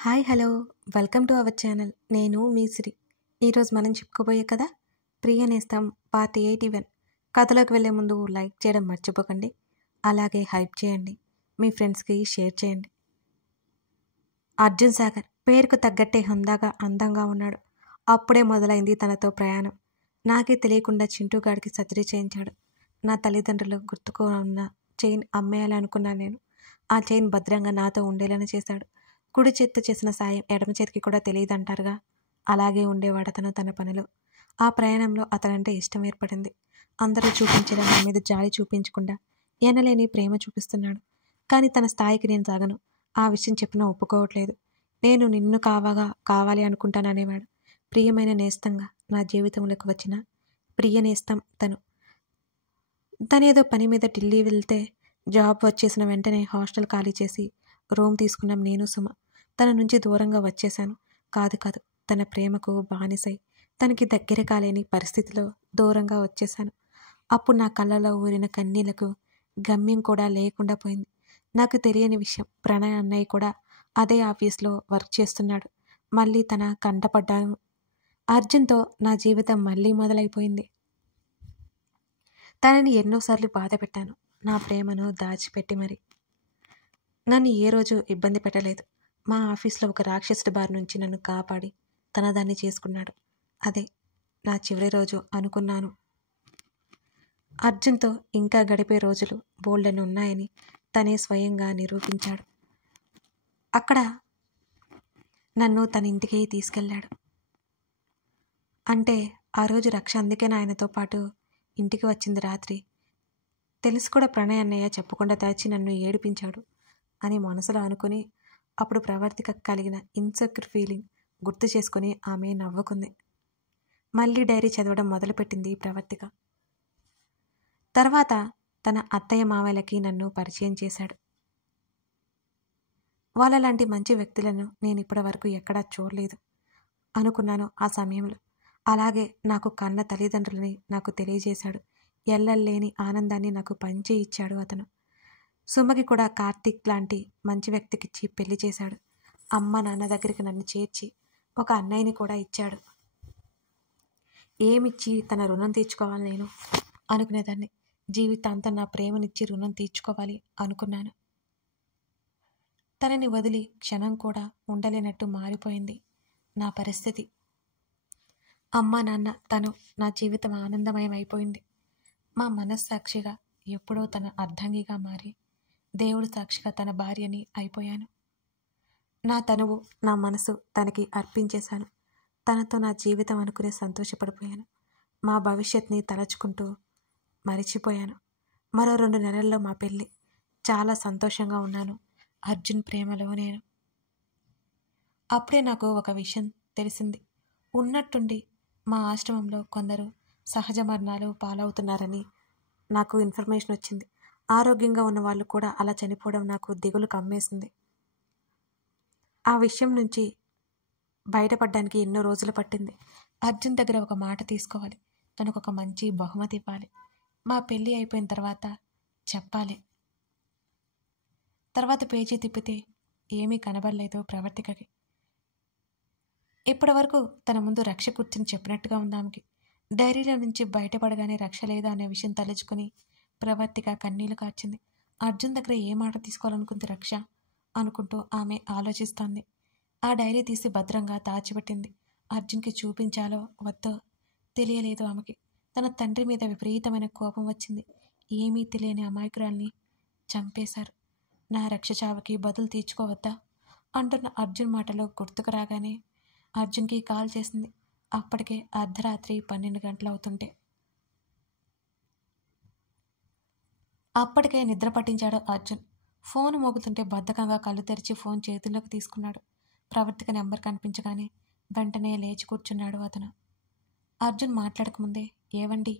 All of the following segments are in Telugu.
Hi hello welcome to our channel. నేను మీ శ్రీ. ఈరోజు మనం చెప్పుకోబోయే కదా ప్రియ నేస్తం పార్ట్ 81. కథలోకి వెళ్ళే ముందు లైక్ చేయడం మర్చిపోకండి, అలాగే హైప్ చేయండి, మీ ఫ్రెండ్స్కి షేర్ చేయండి. అర్జున్ సాగర్ పేరుకు తగ్గట్టే హుందాగా అందంగా ఉన్నాడు. అప్పుడే మొదలైంది తనతో ప్రయాణం. నాకే తెలియకుండా చింటూగాడికి సర్జరీ చేయించాడు. నా తల్లిదండ్రులు గుర్తుకు ఉన్న చైన్ అమ్మేయాలనుకున్నాను నేను. ఆ చైన్ భద్రంగా నాతో ఉండేలానే చేశాడు. కుడి చేత్తో చేసిన సాయం ఎడమ చేతికి కూడా తెలియదంటారుగా, అలాగే ఉండేవాడు అతను తన పనిలో. ఆ ప్రయాణంలో అతనంటే ఇష్టం ఏర్పడింది. అందరూ చూపించేలా నా మీద జాలి చూపించకుండా ఎనలేని ప్రేమ చూపిస్తున్నాడు. కానీ తన స్థాయికి నేను సాగను. ఆ విషయం చెప్పినా ఒప్పుకోవట్లేదు. నేను నిన్ను కావాలి అనుకుంటాననేవాడు. ప్రియమైన నేస్తంగా నా జీవితంలోకి వచ్చిన ప్రియ నేస్తం తను. తనేదో పని మీద ఢిల్లీ వెళ్తే జాబ్ వచ్చేసిన వెంటనే హాస్టల్ ఖాళీ చేసి రూమ్ తీసుకున్నాం నేను సుమ. తన నుంచి దూరంగా వచ్చేశాను. కాదు తన ప్రేమకు బానిసై తనకి దగ్గర కాలేని పరిస్థితిలో దూరంగా వచ్చేశాను. అప్పుడు నా కళ్ళలో ఊరిన కన్నీళ్లకు గమ్యం కూడా లేకుండా పోయింది. నాకు తెలియని విషయం, ప్రణయ్ అన్నయ్య కూడా అదే ఆఫీస్లో వర్క్ చేస్తున్నాడు. మళ్ళీ తన కంటపడ్డాను. అర్జున్తో నా జీవితం మళ్ళీ మొదలైపోయింది. తనని ఎన్నోసార్లు బాధ పెట్టాను. నా ప్రేమను దాచిపెట్టి మరి. నన్ను ఏ రోజు ఇబ్బంది పెట్టలేదు. మా ఆఫీస్లో ఒక రాక్షసుడి బారి నుంచి నన్ను కాపాడి తన దాన్ని చేసుకున్నాడు. అదే నా చివరి రోజు అనుకున్నాను. అర్జున్తో ఇంకా గడిపే రోజులు బోల్డని ఉన్నాయని తనే స్వయంగా నిరూపించాడు. అక్కడ నన్ను తన ఇంటికి తీసుకెళ్ళాడు. అంటే ఆ రోజు రక్ష అందుకే ఆయనతో పాటు ఇంటికి వచ్చింది రాత్రి. తెలిసి కూడా ప్రణయ్ అన్నయ్య చెప్పకుండా దాచి నన్ను ఏడిపించాడు అని మనసులో అనుకుని అప్పుడు ప్రవర్తిక కలిగిన ఇన్సెక్యూర్ ఫీలింగ్ గుర్తు చేసుకుని ఆమె నవ్వుకుంది. మళ్ళీ డైరీ చదవడం మొదలుపెట్టింది ప్రవర్తిక. తర్వాత తన అత్తయ్య మావయ్యలకి నన్ను పరిచయం చేశాడు. వాళ్ళలాంటి మంచి వ్యక్తులను నేను ఇప్పటి వరకు ఎక్కడా చూడలేదు అనుకున్నాను ఆ సమయంలో. అలాగే నాకు కన్న తల్లిదండ్రులని నాకు తెలియజేశాడు. ఎల్లలేని ఆనందాన్ని నాకు పంచి ఇచ్చాడు అతను. సుమకి కూడా కార్తీక్ లాంటి మంచి వ్యక్తికిచ్చి పెళ్లి చేశాడు. అమ్మ నాన్న దగ్గరికి నన్ను చేర్చి ఒక అన్నయ్యని కూడా ఇచ్చాడు. ఏమిచ్చి తన రుణం తీర్చుకోవాలి నేను అనుకునేదాన్ని. జీవితాంతం నా ప్రేమనిచ్చి రుణం తీర్చుకోవాలి అనుకున్నాను. తనని వదిలి క్షణం కూడా ఉండలేనట్టు మారిపోయింది నా పరిస్థితి. అమ్మ నాన్న తను నా జీవితం ఆనందమయం అయిపోయింది. మా మనస్సాక్షిగా ఎప్పుడో తన అర్ధంగిగా మారి దేవుడు సాక్షిగా తన భార్యని అయిపోయాను. నా తనువు నా మనసు తనకి అర్పించేశాను. తనతో నా జీవితం అనుకునే సంతోషపడిపోయాను. మా భవిష్యత్ని తలచుకుంటూ మరిచిపోయాను. మరో 2 నెలల్లో మా పెళ్ళి. చాలా సంతోషంగా ఉన్నాను అర్జున్ ప్రేమలో నేను. అప్పుడే నాకు ఒక విషయం తెలిసింది. ఉన్నట్టుండి మా ఆశ్రమంలో కొందరు సహజ మరణాలు పాలవుతున్నారని నాకు ఇన్ఫర్మేషన్ వచ్చింది. ఆరోగ్యంగా ఉన్న వాళ్ళు కూడా అలా చనిపోవడం నాకు దిగులు కమ్మేసింది. ఆ విషయం నుంచి బయటపడడానికి ఎన్నో రోజులు పట్టింది. అర్జున్ దగ్గర ఒక మాట తీసుకోవాలి. తనకు ఒక మంచి బహుమతి ఇవ్వాలి. మా పెళ్ళి అయిపోయిన తర్వాత చెప్పాలి. తర్వాత పేజీ తిప్పితే ఏమీ కనబడలేదు ప్రవర్తికకి. ఇప్పటి వరకు తన ముందు రక్ష కూర్చుని చెప్పినట్టుగా ఉంది ఆమెకి. డైరీలో నుంచి బయటపడగానే రక్ష లేదా అనే విషయం తలుచుకుని ప్రవర్తిక కన్నీళ్లు కార్చింది. అర్జున్ దగ్గర ఏ మాట తీసుకోవాలనుకుంది రక్ష అనుకుంటూ ఆమె ఆలోచిస్తోంది. ఆ డైరీ తీసి భద్రంగా దాచిపెట్టింది. అర్జున్కి చూపించాలో వద్దో తెలియలేదు ఆమెకి. తన తండ్రి మీద విపరీతమైన కోపం వచ్చింది. ఏమీ తెలియని అమాయకురాల్ని చంపేశారు. నా రక్ష చావుకి బదులు తీర్చుకోవద్దా అంటున్న అర్జున్ మాటలో గుర్తుకు రాగానే అర్జున్కి కాల్ చేసింది. అప్పటికే అర్ధరాత్రి 12 గంటలు అవుతుంటే. అప్పటికే నిద్ర పట్టించాడు అర్జున్. ఫోన్ మోగుతుంటే బద్ధకంగా కళ్ళు తెరిచి ఫోన్ చేతుల్లోకి తీసుకున్నాడు. ప్రవర్తిక నెంబర్ కనిపించగానే వెంటనే లేచి కూర్చున్నాడు అతను. అర్జున్ మాట్లాడకముందే ఏవండి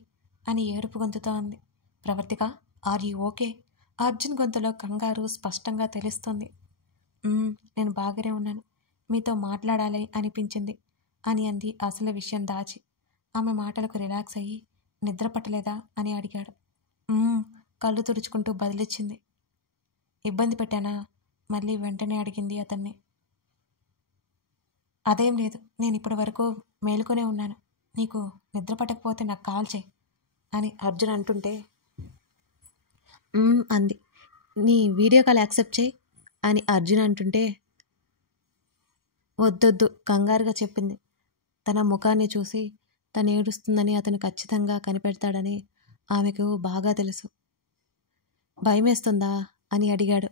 అని ఏడుపు గొంతుతో అంది Pravartika. Are you okay? Arjun గొంతులో కంగారు స్పష్టంగా తెలుస్తుంది. నేను బాగానే ఉన్నాను, మీతో మాట్లాడాలి అనిపించింది అని అంది అసలు విషయం దాచి. ఆమె మాటలకు రిలాక్స్ అయ్యి నిద్ర పట్టలేదా అని అడిగాడు. కళ్ళు తుడుచుకుంటూ బదిలిచ్చింది. ఇబ్బంది పెట్టానా మళ్ళీ వెంటనే అడిగింది అతన్ని. అదేం లేదు, నేను ఇప్పటి వరకు మేలుకొనే ఉన్నాను. నీకు నిద్ర పట్టకపోతే నాకు కాల్ చేయి అని అర్జున్ అంటుంటే అంది. నీ వీడియో కాల్ యాక్సెప్ట్ చేయి అని అర్జున్ అంటుంటే వద్దొద్దు కంగారుగా చెప్పింది. తన ముఖాన్ని చూసి తను ఏడుస్తుందని అతను ఖచ్చితంగా కనిపెడతాడని ఆమెకు బాగా తెలుసు. భయమేస్తుందా అని అడిగాడు,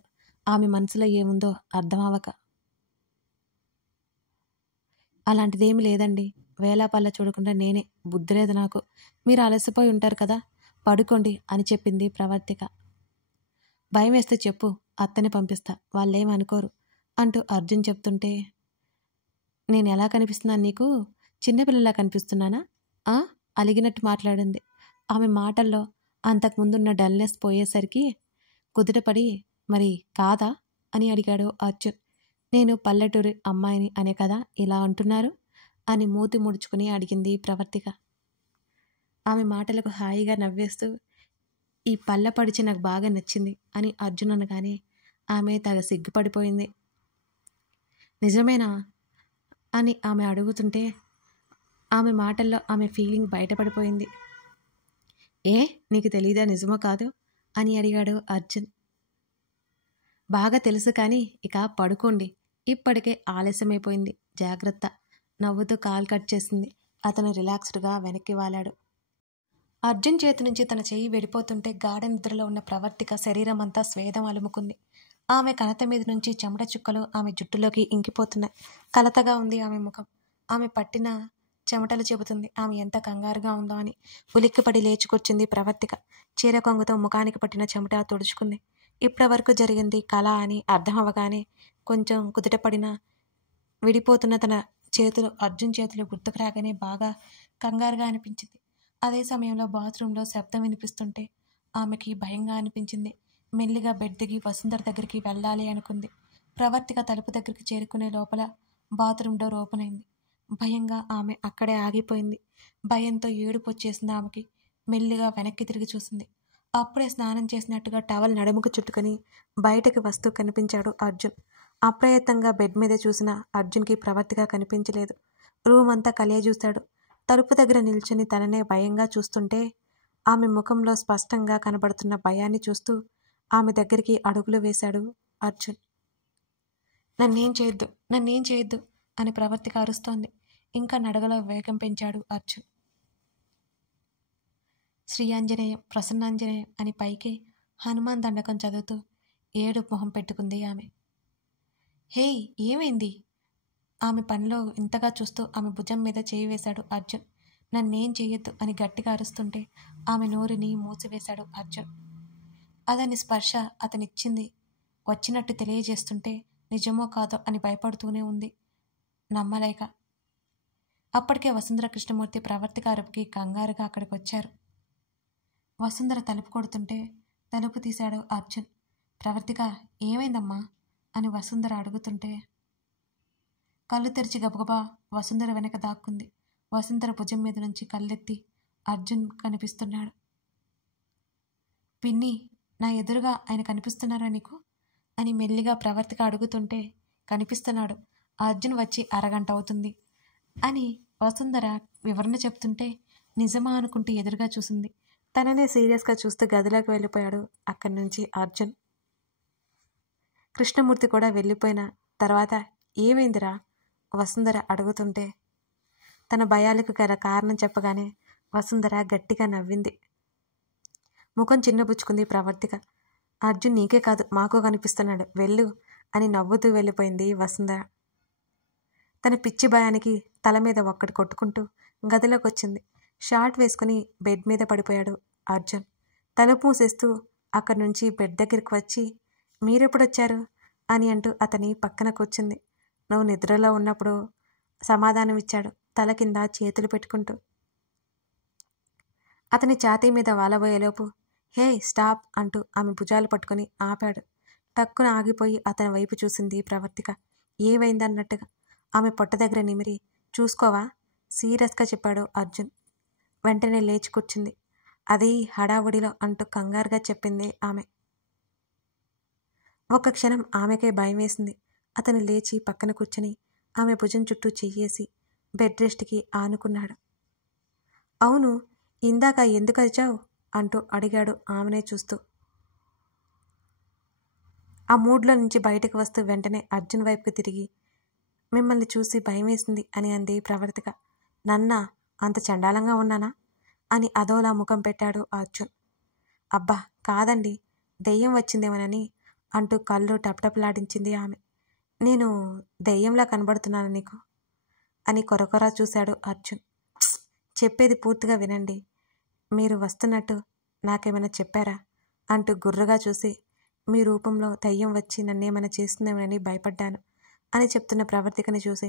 ఆమె మనసులో ఏముందో అర్థమవక. అలాంటిదేమీ లేదండి, వేలాపల్ల చూడకుండా నేనే, బుద్ధి లేదు నాకు. మీరు అలసిపోయి ఉంటారు కదా, పడుకోండి అని చెప్పింది ప్రవర్తిక. భయం వేస్తే చెప్పు, అత్తని పంపిస్తా, వాళ్ళేం అనుకోరు అంటూ అర్జున్ చెప్తుంటే నేను ఎలా కనిపిస్తున్నాను నీకు? చిన్నపిల్లలా కనిపిస్తున్నానా? అలిగినట్టు మాట్లాడింది. ఆమె మాటల్లో అంతకుముందున్న డల్నెస్ పోయేసరికి కుదుటపడి మరి కాదా అని అడిగాడు అర్జున్. నేను పల్లెటూరి అమ్మాయిని అనే కదా ఇలా అంటున్నారు అని మూతి ముడుచుకుని అడిగింది ప్రవర్తిక. ఆమె మాటలకు హాయిగా నవ్వేస్తూ ఈ పల్లెపడిచి నాకు బాగా నచ్చింది అని అర్జున్ అనగానే ఆమె తెగ సిగ్గుపడిపోయింది. నిజమేనా అని ఆమె అడుగుతుంటే ఆమె మాటల్లో ఆమె ఫీలింగ్ బయటపడిపోయింది. నీకు తెలీదా నిజమో కాదు అని అడిగాడు అర్జున్. బాగా తెలుసు కానీ ఇక పడుకోండి, ఇప్పటికే ఆలస్యమైపోయింది, జాగ్రత్త నవ్వుతూ కాల్ కట్ చేసింది. అతను రిలాక్స్డ్గా వెనక్కి వాలాడు. అర్జున్ చేతి నుంచి తన చెయ్యి విడిపోతుంటే గాఢ నిద్రలో ఉన్న ప్రవర్తిక శరీరం అంతా స్వేదం అలుముకుంది. ఆమె కలత మీద నుంచి చెమట చుక్కలు ఆమె జుట్టులోకి ఇంకిపోతున్నాయి. కలతగా ఉంది ఆమె ముఖం. ఆమె పట్టిన చెమటలు చెబుతుంది ఆమె ఎంత కంగారుగా ఉందో అని. ఉలిక్కిపడి లేచుకొచ్చింది ప్రవర్తిక. చీర కొంగుతో ముఖానికి పట్టిన చెమట తుడుచుకుంది. ఇప్పటి వరకు జరిగింది కళ అని అర్థం అవ్వగానే కొంచెం కుదుటపడిన విడిపోతున్న తన చేతులు అర్జున్ చేతులు గుర్తుకు రాగానే బాగా కంగారుగా అనిపించింది. అదే సమయంలో బాత్రూంలో శబ్దం వినిపిస్తుంటే ఆమెకి భయంగా అనిపించింది. మెల్లిగా బెడ్ దిగి వసుంధర దగ్గరికి వెళ్ళాలి అనుకుంది. ప్రవర్తిక తలుపు దగ్గరికి చేరుకునే లోపల బాత్రూమ్ డోర్ ఓపెన్ అయింది. భయంగా ఆమె అక్కడే ఆగిపోయింది. భయంతో ఏడుపు వచ్చేసింది ఆమెకి. మెల్లిగా వెనక్కి తిరిగి చూసింది. అప్పుడే స్నానం చేసినట్టుగా టవల్ నడుముకు చుట్టుకొని బయటకు వస్తూ కనిపించాడు అర్జున్. అప్రయత్నంగా బెడ్ మీద చూసిన అర్జున్కి ప్రవర్తిగా కనిపించలేదు. రూమ్ అంతా కలియ చూశాడు. తలుపు దగ్గర నిల్చుని తననే భయంగా చూస్తుంటే ఆమె ముఖంలో స్పష్టంగా కనబడుతున్న భయాన్ని చూస్తూ ఆమె దగ్గరికి అడుగులు వేశాడు అర్జున్. నన్నేం చేయొద్దు అని ప్రవర్తిక అరుస్తోంది. ఇంకా నడగలో వేగం పెంచాడు అర్జున్. శ్రీ ఆంజనేయం ప్రసన్నాంజనేయం అని పైకి హనుమాన్ దండకం చదువుతూ ఏడు మొహం పెట్టుకుంది ఆమె. హేయ్, ఏమైంది? ఆమె పనిలో ఇంతగా చూస్తూ ఆమె భుజం మీద చేయి వేశాడు అర్జున్. నన్నేం చేయొద్దు అని గట్టిగా అరుస్తుంటే ఆమె నోరుని మూసివేశాడు అర్జున్. అతని స్పర్శ అతనిచ్చింది వచ్చినట్టు తెలియజేస్తుంటే నిజమో కాదో అని భయపడుతూనే ఉంది, నమ్మలేక. అప్పటికే వసుంధర కృష్ణమూర్తి ప్రవర్తిక అరుపుకి కంగారుగా అక్కడికి వచ్చారు. వసుంధర తలుపు కొడుతుంటే తలుపు తీశాడు అర్జున్. ప్రవర్తిక, ఏమైందమ్మా అని వసుంధర అడుగుతుంటే కళ్ళు తెరిచి గబగబా వసుంధర వెనక దాక్కుంది. వసుంధర భుజం మీద నుంచి కళ్ళెత్తి అర్జున్ కనిపిస్తున్నాడు. పిన్ని, నా ఎదురుగా ఆయన కనిపిస్తున్నారా నీకు అని మెల్లిగా ప్రవర్తిక అడుగుతుంటే కనిపిస్తున్నాడు, అర్జున్ వచ్చి అరగంట అవుతుంది అని వసుంధర వివరణ చెప్తుంటే నిజమా అనుకుంటూ ఎదురుగా చూసింది. తననే సీరియస్గా చూస్తూ గదిలోకి వెళ్ళిపోయాడు అక్కడి నుంచి అర్జున్. కృష్ణమూర్తి కూడా వెళ్ళిపోయిన తర్వాత ఏమైందిరా వసుంధర అడుగుతుంటే తన భయాలకు గల కారణం చెప్పగానే వసుంధర గట్టిగా నవ్వింది. ముఖం చిన్నబుచ్చుకుంది ప్రవర్తిక. అర్జున్ నీకే కాదు మాకు కనిపిస్తున్నాడు, వెళ్ళు అని నవ్వుతూ వెళ్ళిపోయింది వసుంధర. తన పిచ్చి భయానికి తల మీద ఒక్కటి కొట్టుకుంటూ గదిలోకి వచ్చింది. షార్ట్ వేసుకుని బెడ్ మీద పడిపోయాడు అర్జున్. తలుపు మూసేస్తూ అక్కడి నుంచి బెడ్ దగ్గరికి వచ్చి మీరెప్పుడొచ్చారు అని అంటూ అతని పక్కన కూర్చుంది. నువ్వు నిద్రలో ఉన్నప్పుడు సమాధానం ఇచ్చాడు తల కింద చేతులు పెట్టుకుంటూ. అతని ఛాతీ మీద వాలబోయేలోపు హే స్టాప్ అంటూ ఆమె భుజాలు పట్టుకుని ఆపాడు. టక్కున ఆగిపోయి అతని వైపు చూసింది ప్రవర్తిక, ఏమైందన్నట్టుగా. ఆమె పొట్ట దగ్గర నిమిరి చూసుకోవా సీరియస్గా చెప్పాడు అర్జున్. వెంటనే లేచి కూర్చుంది. అది హడావుడిలో అంటూ కంగారుగా చెప్పింది ఆమె. ఒక్క క్షణం ఆమెకే భయం వేసింది. అతను లేచి పక్కన కూర్చుని ఆమె భుజం చుట్టూ చెయ్యేసి బెడ్ రెస్ట్కి ఆనుకున్నాడు. అవును, ఇందాక ఎందుకు అరిచావు అంటూ అడిగాడు ఆమెనే చూస్తూ. ఆ మూడ్లో నుంచి బయటకు వస్తూ వెంటనే అర్జున్ వైపుకి తిరిగి, మిమ్మల్ని చూసి భయమేసింది అని అంది ప్రవర్తిక. నన్నా? అంత చండాలంగా ఉన్నానా అని అదోలా ముఖం పెట్టాడు అర్జున్. అబ్బా కాదండి, దెయ్యం వచ్చిందేమోనని అంటూ కళ్ళు టప్టప్లాడించింది ఆమె. నేను దెయ్యంలా కనబడుతున్నాను నీకు అని కొరకొరా చూశాడు అర్జున్. చెప్పేది పూర్తిగా వినండి. మీరు వస్తున్నట్టు నాకేమైనా చెప్పారా అంటూ గుర్రగా చూసి, మీ రూపంలో దయ్యం వచ్చి నన్నేమైనా చేస్తుందేమోనని భయపడ్డాను అని చెప్తున్న ప్రవర్తికని చూసి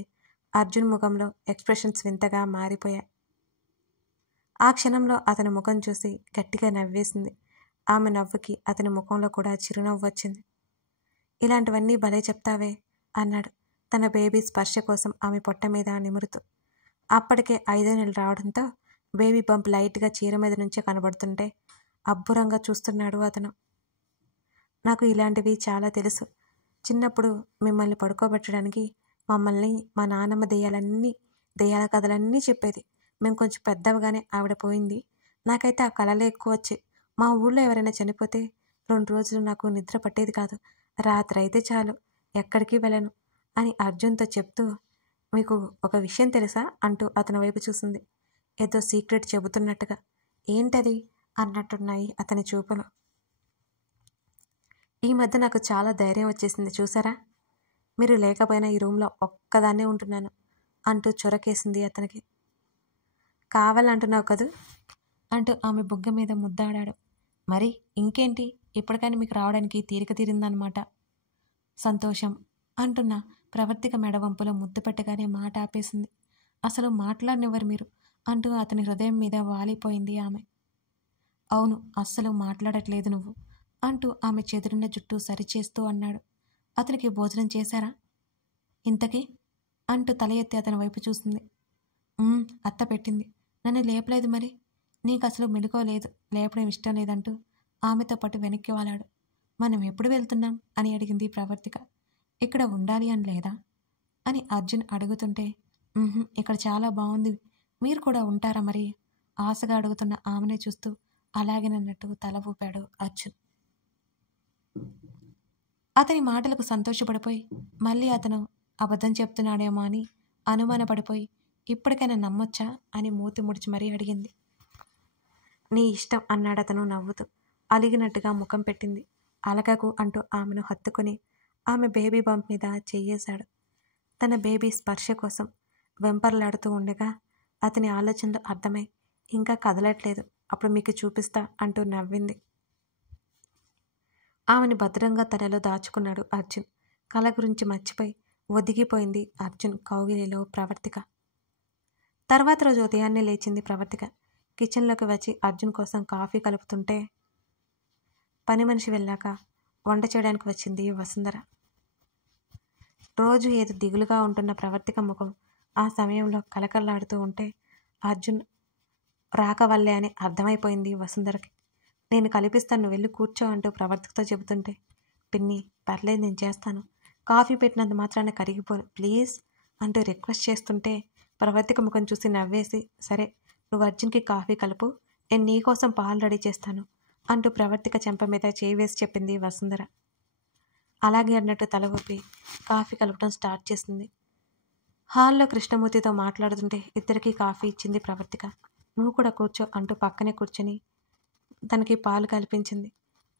అర్జున్ ముఖంలో ఎక్స్ప్రెషన్స్ వింతగా మారిపోయాయి. ఆ క్షణంలో అతని ముఖం చూసి గట్టిగా నవ్వేసింది. ఆమె నవ్వుకి అతని ముఖంలో కూడా చిరునవ్వు వచ్చింది. ఇలాంటివన్నీ భలే చెప్తావే అన్నాడు తన బేబీ స్పర్శ కోసం ఆమె పొట్ట మీద నిమురుతూ. అప్పటికే 5వ నెల రావడంతో బేబీ బంప్ లైట్గా చీర మీద నుంచే కనబడుతుంటే అబ్బురంగా చూస్తున్నాడు అతను. నాకు ఇలాంటివి చాలా తెలుసు. చిన్నప్పుడు మిమ్మల్ని పడుకోబెట్టడానికి మమ్మల్ని మా నాన్నమ్మ దెయ్యాల కథలన్నీ చెప్పేది. మేము కొంచెం పెద్దవగానే ఆవిడ పోయింది. నాకైతే ఆ కళలే ఎక్కువ వచ్చాయి. మా ఊళ్ళో ఎవరైనా చనిపోతే 2 రోజులు నాకు నిద్ర పట్టేది కాదు. రాత్రి అయితే చాలు ఎక్కడికి వెళ్ళను అని అర్జున్తో చెప్తూ, మీకు ఒక విషయం తెలుసా అంటూ అతని వైపు చూసింది. ఏదో సీక్రెట్ చెబుతున్నట్టుగా. ఏంటది అన్నట్టున్నాయి అతని చూపులు. ఈ మధ్య నాకు చాలా ధైర్యం వచ్చేసింది చూసారా. మీరు లేకపోయినా ఈ రూమ్లో ఒక్కదాన్నే ఉంటున్నాను అంటూ చొరకేసింది అతనికి. కావాలంటున్నావు కదూ అంటూ ఆమె బుగ్గ మీద ముద్దాడాడు. మరి ఇంకేంటి, ఇప్పటికైనా మీకు రావడానికి తీరిక తీరిందనమాట. సంతోషం అంటున్న ప్రవర్తిక మెడవంపులో ముద్దు పెట్టగానే మాట ఆపేసింది. అసలు మాట్లాడినెవరు మీరు అంటూ అతని హృదయం మీద వాలిపోయింది ఆమె. అవును, అస్సలు మాట్లాడట్లేదు నువ్వు అంటూ ఆమె చెదురున్న జుట్టు సరిచేస్తూ అన్నాడు. అతనికి భోజనం చేశారా ఇంతకీ అంటూ తల ఎత్తి అతని వైపు చూసింది. అత్త పెట్టింది. నన్ను లేపలేదు మరి. నీకు అసలు మెలుకోలేదు, లేపడం ఇష్టం లేదంటూ ఆమెతో పాటు వెనక్కి వాలాడు. మనం ఎప్పుడు వెళ్తున్నాం అని అడిగింది ప్రవర్తిక. ఇక్కడ ఉండాలి అని లేదా అని అర్జున్ అడుగుతుంటే, ఇక్కడ చాలా బాగుంది, మీరు కూడా ఉంటారా మరి ఆశగా అడుగుతున్న ఆమెనే చూస్తూ అలాగేనన్నట్టు తల ఊపాడు అర్జున్. అతని మాటలకు సంతోషపడిపోయి మళ్ళీ అతను అబద్ధం చెప్తున్నాడేమో అని అనుమానపడిపోయి, ఇప్పటికైనా నమ్మొచ్చా అని మూతి ముడిచి మరీ అడిగింది. నీ ఇష్టం అన్నాడు అతను నవ్వుతూ. అలిగినట్టుగా ముఖం పెట్టింది. అలగకు అంటూ ఆమెను హత్తుకొని ఆమె బేబీ బంప్ మీద చెయ్యేశాడు. తన బేబీ స్పర్శ కోసం వెంపర్లాడుతూ ఉండగా అతని ఆలోచనలు అర్థమై, ఇంకా కదలట్లేదు, అప్పుడు మీకు చూపిస్తా అంటూ నవ్వింది. ఆమెను భద్రంగా తనలో దాచుకున్నాడు అర్జున్. కళ గురించి మర్చిపోయి ఒదిగిపోయింది అర్జున్ కౌగిలిలో ప్రవర్తిక. తర్వాత రోజు ఉదయాన్నే లేచింది ప్రవర్తిక. కిచెన్లోకి వచ్చి అర్జున్ కోసం కాఫీ కలుపుతుంటే పని మనిషి వెళ్ళాక వంట చేయడానికి వచ్చింది వసుంధర. రోజు ఏదో దిగులుగా ఉంటున్న ప్రవర్తిక ముఖం ఆ సమయంలో కలకల్లాడుతూ ఉంటే అర్జున్ రాక వల్లే అని అర్థమైపోయింది వసుంధరకి. నేను కల్పిస్తాను, నువ్వు వెళ్ళి కూర్చో అంటూ ప్రవర్తికతో చెబుతుంటే, పిన్ని పర్లేదు నేను చేస్తాను, కాఫీ పెట్టినంత మాత్రాన్ని కరిగిపోను ప్లీజ్ అంటూ రిక్వెస్ట్ చేస్తుంటే ప్రవర్తిక ముఖం చూసి నవ్వేసి, సరే నువ్వు అర్జున్కి కాఫీ కలుపు, నేను నీకోసం పాలు రెడీ చేస్తాను అంటూ ప్రవర్తిక చెంప మీద చేయి వేసి చెప్పింది వసుంధర. అలాగే అన్నట్టు తల ఊపి కాఫీ కలపడం స్టార్ట్ చేసింది. హాల్లో కృష్ణమూర్తితో మాట్లాడుతుంటే ఇద్దరికీ కాఫీ ఇచ్చింది ప్రవర్తిక. నువ్వు కూడా కూర్చో అంటూ పక్కనే కూర్చొని తనకి పాలు కల్పించింది.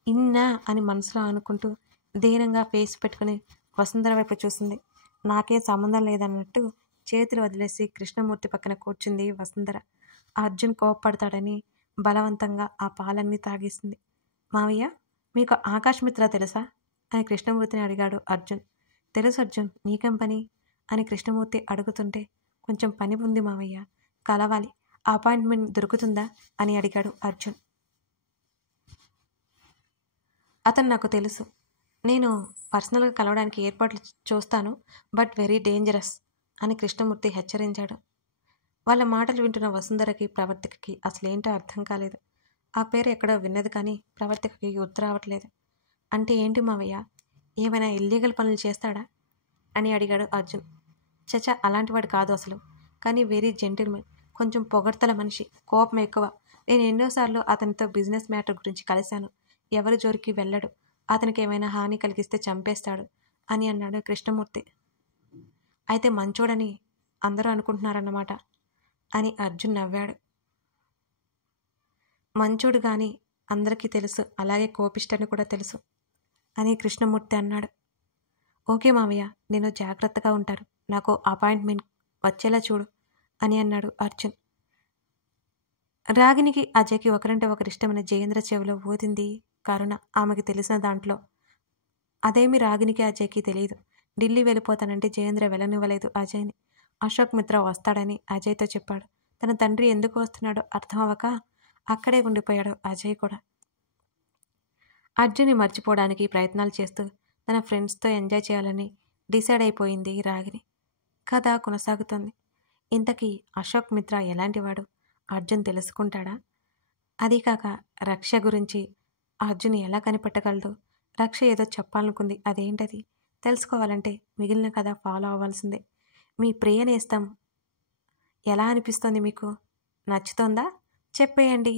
ఇన్నా అని మనసులో అనుకుంటూ దీనంగా ఫేస్ పెట్టుకుని వసుంధర వైపు చూసింది. నాకేం సంబంధం లేదన్నట్టు చేతులు వదిలేసి కృష్ణమూర్తి పక్కన కూర్చుంది వసుంధర. అర్జున్ కోప్పడతాడని బలవంతంగా ఆ పాలన్నీ తాగేసింది. మావయ్య, మీకు ఆకాష్ మిత్ర తెలుసా అని కృష్ణమూర్తిని అడిగాడు అర్జున్. తెలుసు అర్జున్, నీకేం పని అని కృష్ణమూర్తి అడుగుతుంటే, కొంచెం పని ఉంది మావయ్య, కలవాలి, అపాయింట్మెంట్ దొరుకుతుందా అని అడిగాడు అర్జున్. అతను నాకు తెలుసు, నేను పర్సనల్గా కలవడానికి ఏర్పాట్లు చూస్తాను, బట్ వెరీ డేంజరస్ అని కృష్ణమూర్తి హెచ్చరించాడు. వాళ్ళ మాటలు వింటున్న వసుంధరకి ప్రవర్తికకి అసలేంటో అర్థం కాలేదు. ఆ పేరు ఎక్కడో విన్నది కానీ ప్రవర్తికకి గుర్తు రావట్లేదు. అంటే ఏంటి మావయ్య, ఏమైనా ఇల్లీగల్ పనులు చేస్తాడా అని అడిగాడు అర్జున్. చచ అలాంటివాడు కాదు అసలు. కానీ వెరీ జెంటిల్మెన్. కొంచెం పొగడ్తల మనిషి, కోపం ఎక్కువ. నేను ఎన్నోసార్లు అతనితో బిజినెస్ మ్యాటర్ గురించి కలిశాను. ఎవరి జోరికి వెళ్ళడు. అతనికి ఏమైనా హాని కలిగిస్తే చంపేస్తాడు అని అన్నాడు కృష్ణమూర్తి. అయితే మంచోడని అందరూ అనుకుంటున్నారన్నమాట అని అర్జున్ నవ్వాడు. మంచోడు కానీ అందరికీ తెలుసు, అలాగే కోపిష్టని కూడా తెలుసు అని కృష్ణమూర్తి అన్నాడు. ఓకే మావయ్య, నేను జాగ్రత్తగా ఉంటారు. నాకు అపాయింట్మెంట్ వచ్చేలా చూడు అని అన్నాడు అర్జున్. రాగినికి అజయ్కి ఒకరంటే ఒకరు ఇష్టమైన జయేంద్ర చెవిలో ఊదింది కరుణ. ఆమెకి తెలిసిన దాంట్లో అదేమి రాగినికి అజయ్కి తెలియదు. ఢిల్లీ వెళ్ళిపోతానంటే జయేంద్ర వెళ్ళనివ్వలేదు అజయ్ని. అశోక్ మిత్ర వస్తాడని అజయ్తో చెప్పాడు. తన తండ్రి ఎందుకు వస్తున్నాడో అర్థం అవ్వక అక్కడే ఉండిపోయాడు అజయ్ కూడా. అర్జున్ని మర్చిపోవడానికి ప్రయత్నాలు చేస్తూ తన ఫ్రెండ్స్తో ఎంజాయ్ చేయాలని డిసైడ్ అయిపోయింది రాగిని. కథ కొనసాగుతుంది. ఇంతకీ అశోక్ మిత్ర ఎలాంటివాడు అర్జున్ తెలుసుకుంటాడా? అదీకాక రక్ష గురించి అర్జున్ ఎలా కనిపెట్టగలడు? రక్ష ఏదో చెప్పాలనుకుంది, అదేంటది? తెలుసుకోవాలంటే మిగిలిన కథ ఫాలో అవ్వాల్సిందే. మీ ప్రియ నేస్తం ఎలా అనిపిస్తోంది మీకు? నచ్చుతోందా? చెప్పేయండి.